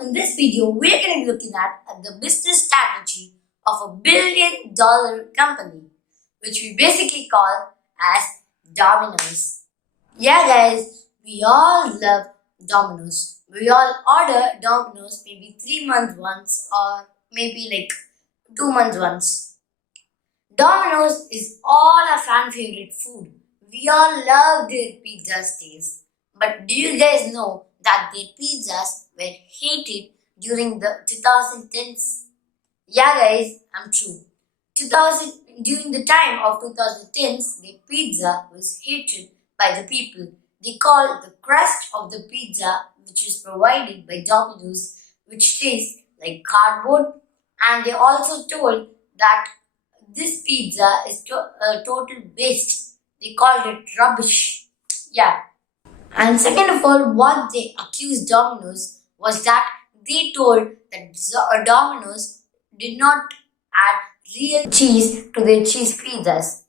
In this video, we're going to be looking at the business strategy of a $1 billion company, which we basically call as Domino's. Yeah, guys, we all love Domino's. We all order Domino's maybe 3 months once or maybe like 2 months once. Domino's is all our fan favorite food. We all love their pizza taste. But do you guys know that their pizzas were hated during the 2010s? Yeah, guys, I'm true. 2000 during the time of 2010s, the pizza was hated by the people. They called the crust of the pizza, which is provided by Domino's, which tastes like cardboard, and they also told that this pizza is a total waste. They called it rubbish. Yeah. And second of all, what they accused Domino's was that they told that Domino's did not add real cheese to their cheese pizzas.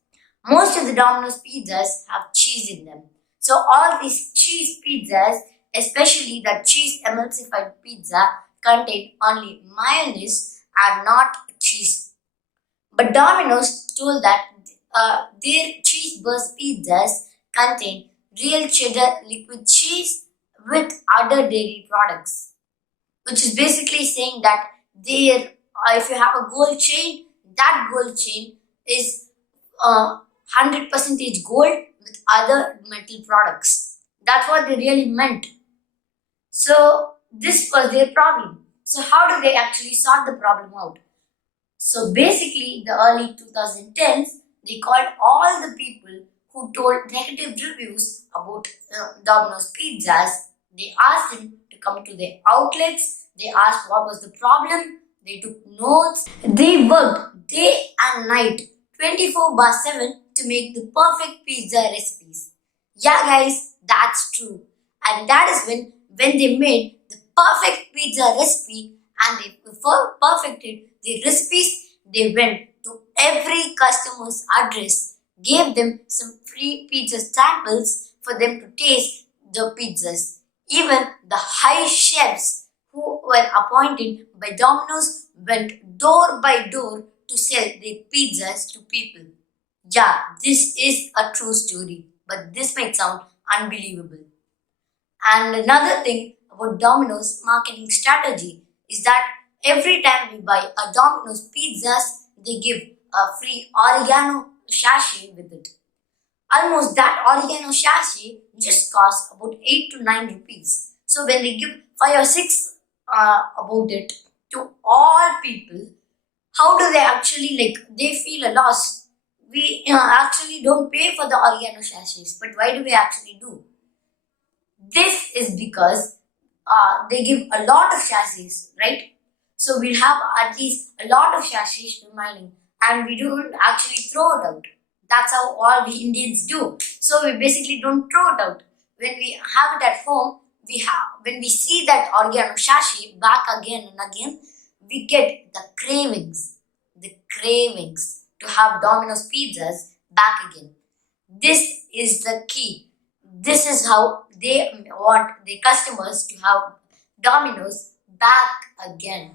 Most of the Domino's pizzas have cheese in them. So all these cheese pizzas, especially the cheese emulsified pizza, contain only mayonnaise and not cheese. But Domino's told that their cheese burst pizzas contain real cheddar liquid cheese with other dairy products, which is basically saying that if you have a gold chain, that gold chain is 100% gold with other metal products. That's what they really meant. So this was their problem. So how do they actually sort the problem out? So basically, the early 2010s, they called all the people who told negative reviews about Domino's pizzas. They asked them to come to their outlets. They asked what was the problem. They took notes. They worked day and night, 24/7, to make the perfect pizza recipes. Yeah, guys, that's true. And that is when they made the perfect pizza recipe and they perfected the recipes, they went to every customer's address, gave them some free pizza samples for them to taste the pizzas. Even the high chefs who were appointed by Domino's went door by door to sell their pizzas to people. Yeah, this is a true story, but this might sound unbelievable. And another thing about Domino's marketing strategy is that every time we buy a Domino's pizzas, they give a free oregano sachet with it. Almost that oregano sachet just costs about 8 to 9 rupees. So when they give 5 or 6 about it to all people, how do they actually they feel a loss? We actually don't pay for the oregano sachets, but why do we actually do? This is because they give a lot of sachets, right? So we'll have at least a lot of sachets remaining and we don't actually throw it out. That's how all we Indians do. So we basically don't throw it out. When we have it at home, when we see that oregano sachet back again and again, we get the cravings to have Domino's pizzas back again. This is the key. This is how they want the customers to have Domino's back again.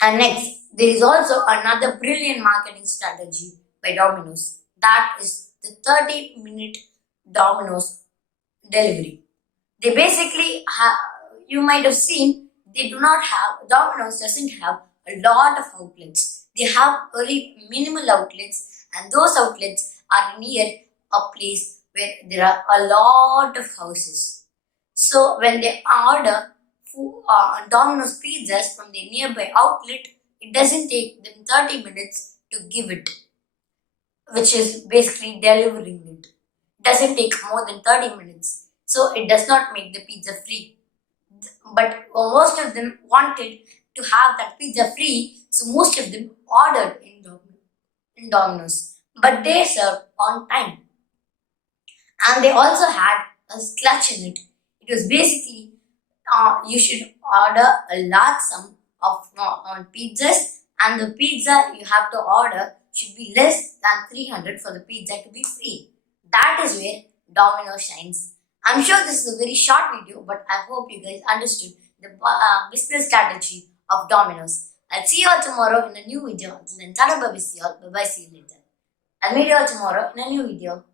And next, there is also another brilliant marketing strategy by Domino's. That is the 30-minute Domino's delivery. They basically have, you might have seen, Domino's doesn't have a lot of outlets. They have very minimal outlets, and those outlets are near a place where there are a lot of houses. So when they order Domino's pizzas from their nearby outlet, it doesn't take them 30 minutes to give it, which is basically delivering it. It doesn't take more than 30 minutes. So it does not make the pizza free. But most of them wanted to have that pizza free, so most of them ordered in Domino's. But they served on time. And they also had a clutch in it. It was basically you should order a large sum of on pizzas, and the pizza you have to order should be less than 300 for the pizza to be free. That is where Domino shines. I'm sure this is a very short video, but I hope you guys understood the business strategy of Domino's. I'll see you all tomorrow in a new video. Until then, tada bye, see you all. Bye bye, see you later. I'll meet you all tomorrow in a new video.